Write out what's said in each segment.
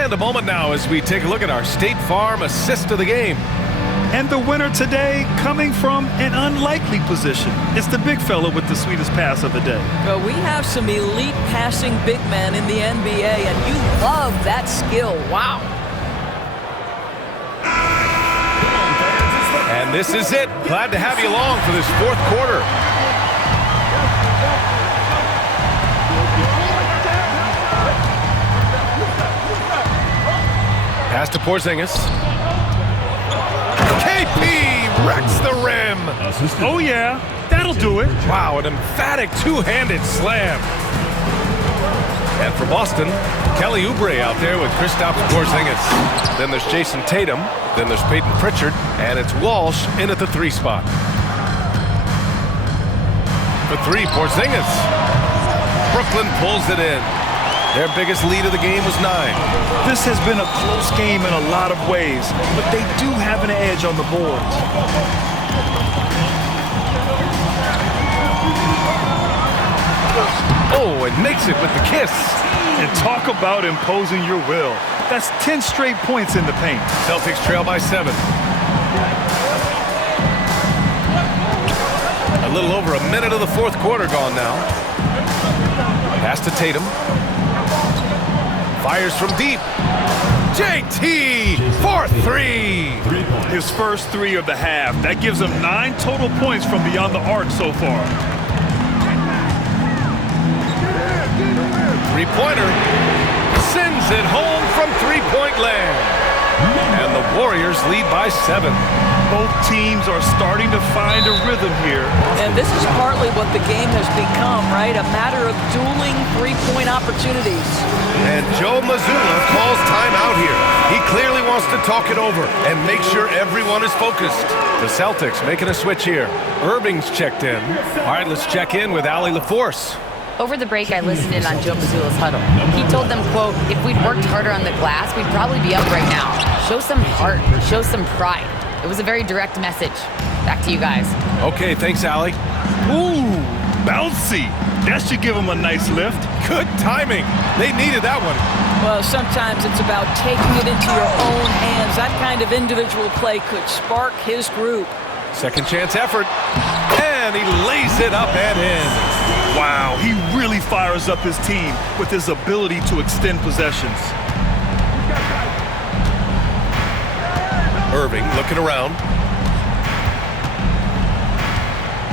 And a moment now as we take a look at our State Farm assist of the game. And the winner today coming from an unlikely position. It's the big fella with the sweetest pass of the day. Well, we have some elite passing big men in the NBA, and you love that skill. Wow. And this is it. Glad to have you along for this fourth quarter. Pass to Porzingis. KP wrecks the rim. Oh, yeah. That'll do it. Wow, an emphatic two-handed slam. And for Boston, Kelly Oubre out there with Kristaps Porzingis. Then there's Jason Tatum. Then there's Peyton Pritchard. And it's Walsh in at the 3 spot. For 3, Porzingis. Brooklyn pulls it in. Their biggest lead of the game was 9. This has been a close game in a lot of ways, but they do have an edge on the boards. Oh, and makes it with the kiss. And talk about imposing your will. That's 10 straight points in the paint. Celtics trail by 7. A little over a minute of the fourth quarter gone now. Pass to Tatum. Fires from deep. JT for 3. His first 3 of the half. That gives him 9 total points from beyond the arc so far. Three-pointer. Sends it home from three-point land. And the Warriors lead by 7. Both teams are starting to find a rhythm here. And this is partly what the game has become, right? A matter of dueling three-point opportunities. And Joe Mazzulla calls timeout here. He clearly wants to talk it over and make sure everyone is focused. The Celtics making a switch here. Irving's checked in. All right, let's check in with Allie LaForce. Over the break, I listened in on Joe Mazzulla's huddle. He told them, quote, if we'd worked harder on the glass, we'd probably be up right now. Show some heart. Show some pride. It was a very direct message. Back to you guys. Okay, thanks, Allie. Ooh, bouncy. That should give him a nice lift. Good timing. They needed that one. Well, sometimes it's about taking it into your own hands. That kind of individual play could spark his group. Second chance effort. And he lays it up and in. Wow, he really fires up his team with his ability to extend possessions. Irving looking around.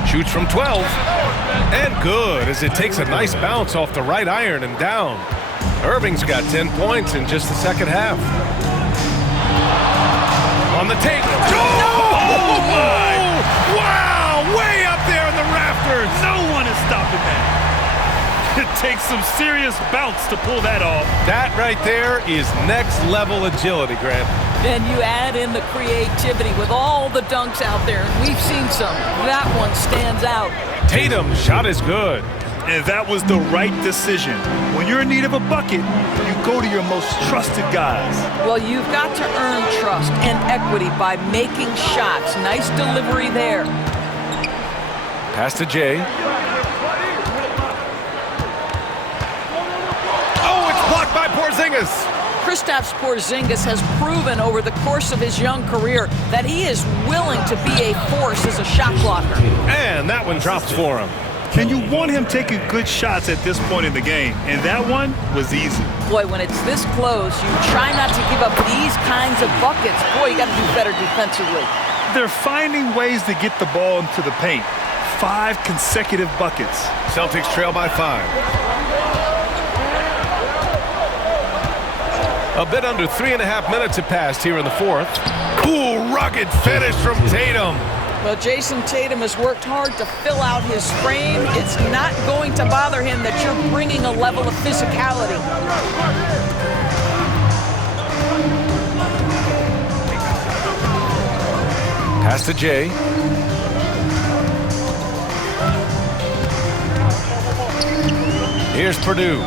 Shoots from 12. And good as it takes a nice bounce off the right iron and down. Irving's got 10 points in just the second half. On the tape. Oh, my! Wow! Way up there in the rafters. No one is stopping that. It takes some serious bounce to pull that off. That right there is next level agility, Grant. And you add in the creativity with all the dunks out there. And we've seen some. That one stands out. Tatum's shot is good. And that was the right decision. When you're in need of a bucket, you go to your most trusted guys. Well, you've got to earn trust and equity by making shots. Nice delivery there. Pass to Jay. Oh, it's blocked by Porzingis. Kristaps Porzingis has proven over the course of his young career that he is willing to be a force as a shot blocker. And that one drops for him. And you want him taking good shots at this point in the game. And that one was easy. Boy, when it's this close, you try not to give up these kinds of buckets. Boy, you got to do better defensively. They're finding ways to get the ball into the paint. 5 consecutive buckets. Celtics trail by 5. A bit under 3.5 minutes have passed here in the fourth. Ooh, rugged finish from Tatum. Well, Jason Tatum has worked hard to fill out his frame. It's not going to bother him that you're bringing a level of physicality. Pass to Jay. Here's Purdue.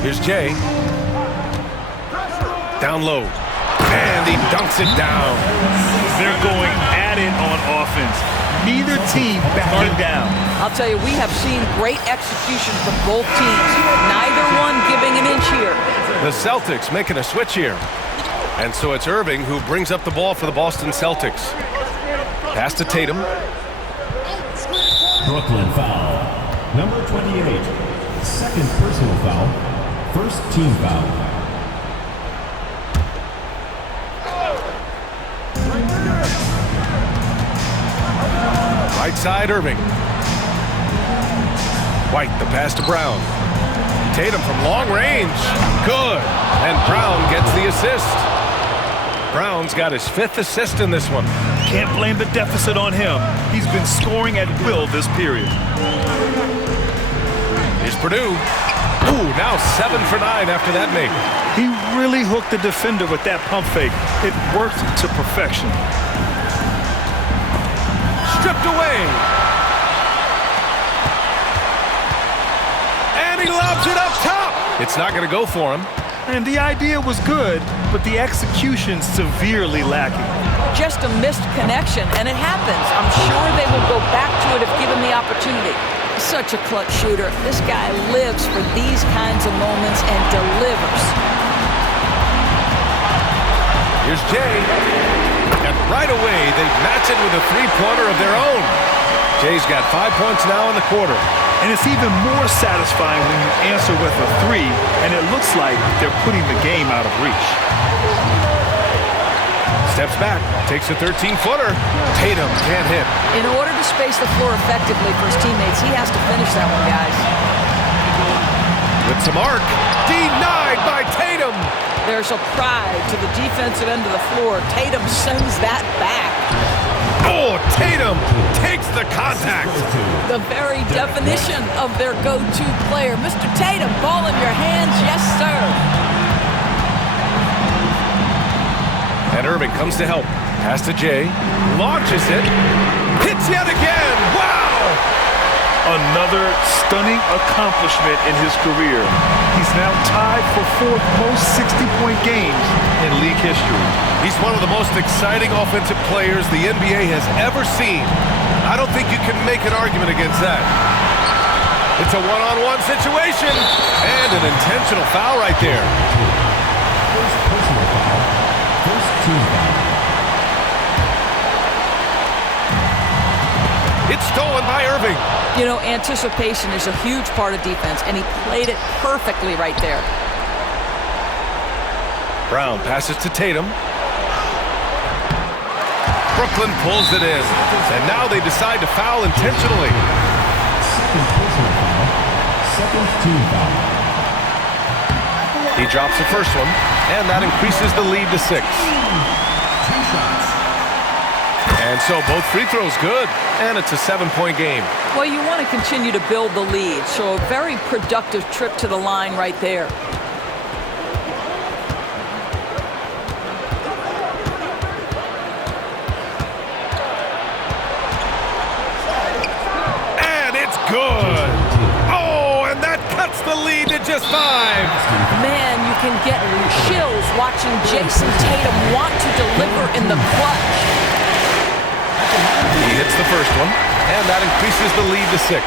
Here's Jay. Down low. And he dunks it down. They're going at got it on offense. Neither team backing down. I'll tell you, we have seen great execution from both teams. Neither one giving an inch here. The Celtics making a switch here. And so it's Irving who brings up the ball for the Boston Celtics. Pass to Tatum. Brooklyn foul. Number 28. Second personal foul. First team foul. Right side, Irving. White, the pass to Brown. Tatum from long range. Good. And Brown gets the assist. Brown's got his 5th assist in this one. Can't blame the deficit on him. He's been scoring at will this period. Here's Purdue. Ooh, now 7 for 9 after that make. He really hooked the defender with that pump fake. It worked to perfection. Stripped away. And he lobs it up top. It's not going to go for him. And the idea was good, but the execution severely lacking. Just a missed connection, and it happens. I'm sure they will go back to it if given the opportunity. Such a clutch shooter. This guy lives for these kinds of moments and delivers. Here's Jay. And right away, they match it with a three-pointer of their own. Jay's got 5 points now in the quarter. And it's even more satisfying when you answer with a 3, and it looks like they're putting the game out of reach. Steps back, takes a 13-footer. Tatum can't hit. In order to space the floor effectively for his teammates, he has to finish that one, guys. With some arc, denied by Tatum. There's a pride to the defensive end of the floor. Tatum sends that back. Oh, Tatum takes the contact. The very definition of their go-to player. Mr. Tatum, ball in your hands, yes, sir. And Irving comes to help. Pass to Jay. Launches it. Hits yet again. Wow! Another stunning accomplishment in his career. He's now tied for 4th most 60-point games in league history. He's one of the most exciting offensive players the NBA has ever seen. I don't think you can make an argument against that. It's a one-on-one situation, and an intentional foul right there. First personal foul. First team foul. It's stolen by Irving. You know, anticipation is a huge part of defense, and he played it perfectly right there. Brown passes to Tatum. Brooklyn pulls it in, and now they decide to foul intentionally. Second personal foul. Second team foul. He drops the first one, and that increases the lead to 6. And so both free throws good, and it's a 7-point game. Well, you want to continue to build the lead, so a very productive trip to the line right there. Good. Oh, and that cuts the lead to just 5. Man, you can get chills watching Jason Tatum want to deliver in the clutch. He hits the first one, and that increases the lead to 6.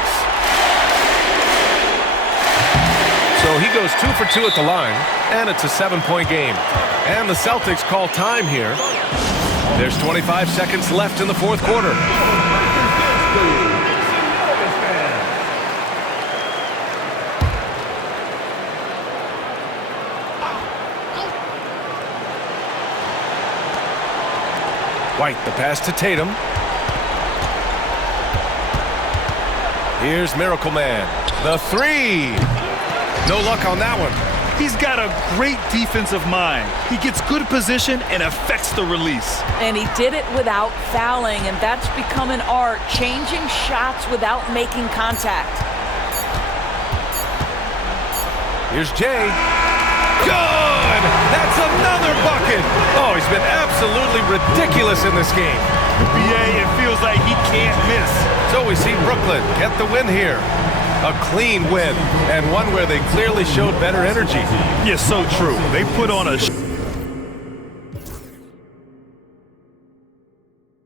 So he goes 2 for 2 at the line, and it's a 7-point game. And the Celtics call time here. There's 25 seconds left in the 4th quarter. White, the pass to Tatum. Here's Miracle Man. The 3. No luck on that one. He's got a great defensive mind. He gets good position and affects the release. And he did it without fouling, and that's become an art, changing shots without making contact. Here's Jay. Good! That's another bucket! Oh, he's been absolutely ridiculous in this game. BA, it feels like he can't miss. So we see Brooklyn get the win here. A clean win, and one where they clearly showed better energy. Yes, so true. They put on a